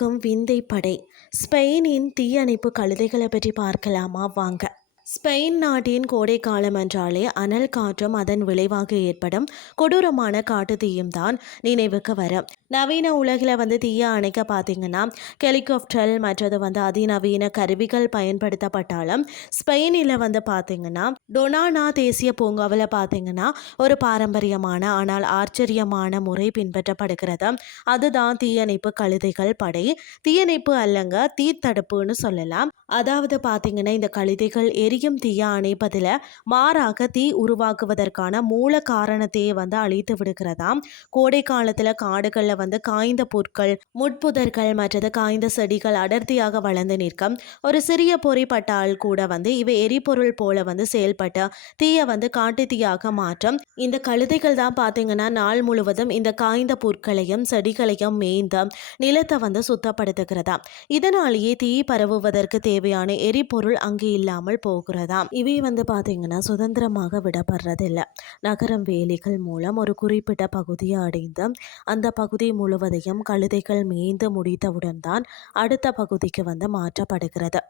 உருவாக்கும் விந்தை படை. ஸ்பெயினின் தீயணைப்பு கழுதைகளை பற்றி பார்க்கலாமா வாங்க. ஸ்பெயின் நாட்டின் கோடைக்காலம் என்றாலே அனல் காற்றும் அதன் விளைவாக ஏற்படும் கொடூரமான காட்டு தீயும் தான் நினைவுக்கு வரும். நவீன உலகில் தீயை அணைக்க பார்த்தீங்கன்னா ஹெலிகாப்டர் மற்றது அதிநவீன கருவிகள் பயன்படுத்தப்பட்டாலும் ஸ்பெயினில் பார்த்தீங்கன்னா டொனானா தேசிய பூங்காவில் பார்த்தீங்கன்னா ஒரு பாரம்பரியமான ஆனால் ஆச்சரியமான முறை பின்பற்றப்படுகிறது. அதுதான் தீயணைப்பு கழுதைகள் படை. தீயணைப்பு அல்லங்க, தீத்தடுப்புன்னு சொல்லலாம். அதாவது பார்த்தீங்கன்னா இந்த கழுதைகள் எரியும் தீயை அணைப்பதில் மாறாக தீ உருவாக்குவதற்கான மூல காரணத்தையே அழித்து விடுகிறதாம். கோடை காலத்தில் காடுகளில் காய்ந்த புற்கள், முட்புதர்கள் மற்றது காய்ந்த செடிகள் அடர்த்தியாக வளர்ந்து நிற்கும். ஒரு சிறிய பொறி பட்டால் கூட இவை எரிபொருள் போல செயல்பட்டு தீயை காட்டு தீயாக மாற்றும். இந்த கழுதைகள் தான் பார்த்தீங்கன்னா நாள் முழுவதும் இந்த காய்ந்த புற்களையும் செடிகளையும் மேய்ந்து நிலத்தை சுத்தப்படுத்துகிறதா. இதனாலேயே தீ பரவுவதற்கு தேவையான எரிபொருள் அங்கு இல்லாமல் போகிறதா. இவை பார்த்தீங்கன்னா சுதந்திரமாக விடப்படுறதில்லை. நகரம் வேலிகள் மூலம் ஒரு குறிப்பிட்ட பகுதியை அடைந்து அந்த பகுதி முழுவதையும் கழுதைகள் மேய்ந்து முடித்தவுடன் தான் அடுத்த பகுதிக்கு மாற்றப்படுகிறது.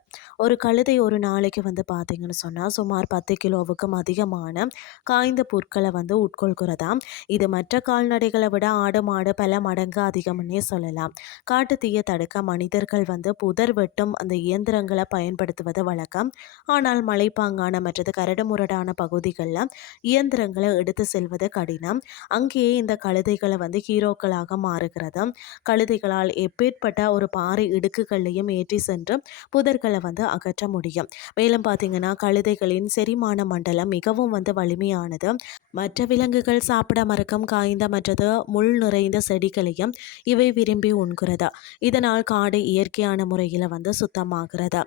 ஒரு கழுதை ஒரு நாளைக்கு பார்த்தீங்கன்னு சொன்னால் சுமார் 10 கிலோவுக்கும் அதிகமான காய்ந்த பொருட்களை உட்கொள்கிறதாம். இது மற்ற கால்நடைகளை விட ஆடு மாடு பல மடங்கு அதிகம்னே சொல்லலாம். காட்டு தீயை தடுக்க மனிதர்கள் புதர் வெட்டும் அந்த இயந்திரங்களை பயன்படுத்துவது வழக்கம். ஆனால் மலைப்பாங்கான மற்றது கரடுமுரடான பகுதிகளில் இயந்திரங்களை எடுத்து செல்வது கடினம். அங்கேயே இந்த கழுதைகளை ஹீரோக்களாக மாறுகிறது. கழுதைகளால் எப்பேற்பட்ட ஒரு பாறை இடுக்குகளையும் ஏற்றி சென்று புதர்களை அகற்ற முடியும். மேலும் பார்த்தீங்கன்னா கழுதைகளின் செரிமான மண்டலம் மிகவும் வலிமையானது. மற்ற விலங்குகள் சாப்பிட மறக்கும் காய்ந்த மற்றது முள் நிறைந்த செடிகளையும் இவை விரும்பி உண்கிறது. இதனால் காடு இயற்கையான முறையில் சுத்தமாகிறது.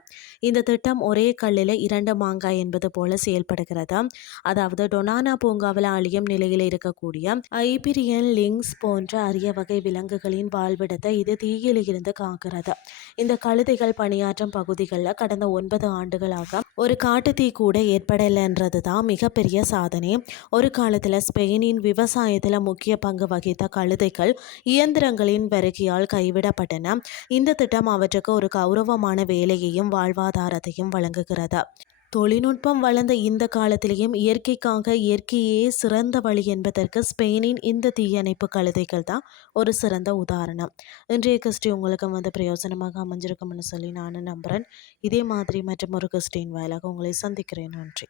இந்த திட்டம் ஒரே கல்லில் 2 மாங்காய் என்பது போல செயல்படுகிறது. அதாவது டொனானா பூங்காவில் அழியும் நிலையில் இருக்கக்கூடிய ஐபீரியன் லிங்க்ஸ் போன்ற அரிய வகை விலங்குகளின் வாழ்விடத்தை இது தீயில் இருந்து காக்கிறது. இந்த கழுதைகள் பணியாற்றும் பகுதிகளில் கடந்த 9 ஆண்டுகளாக ஒரு காட்டு தீ கூட ஏற்படலைன்றது தான் மிகப்பெரிய சாதனை. ஒரு காலத்தில் ஸ்பெயினின் விவசாயத்தில் முக்கிய பங்கு வகித்த கழுதைகள் இயந்திரங்களின் வருகையால் கைவிடப்பட்டன. இந்த திட்டம் அவற்றுக்கு ஒரு கௌரவமான வேலையையும் வாழ்வாதாரத்தையும் வழங்குகிறது. தொழில்நுட்பம் வளர்ந்த இந்த காலத்திலேயும் இயற்கையே சிறந்த வழி என்பதற்கு ஸ்பெயினின் இந்த தீயணைப்பு கழுதைகள் தான் ஒரு சிறந்த உதாரணம். இன்றைய கிறிஸ்டி உங்களுக்கு பிரயோசனமாக அமைஞ்சிருக்கும்னு சொல்லி நான் நம்புகிறேன். இதே மாதிரி மற்றும் ஒரு கிறிஸ்டின் வாயிலாக உங்களை சந்திக்கிறேன். நன்றி.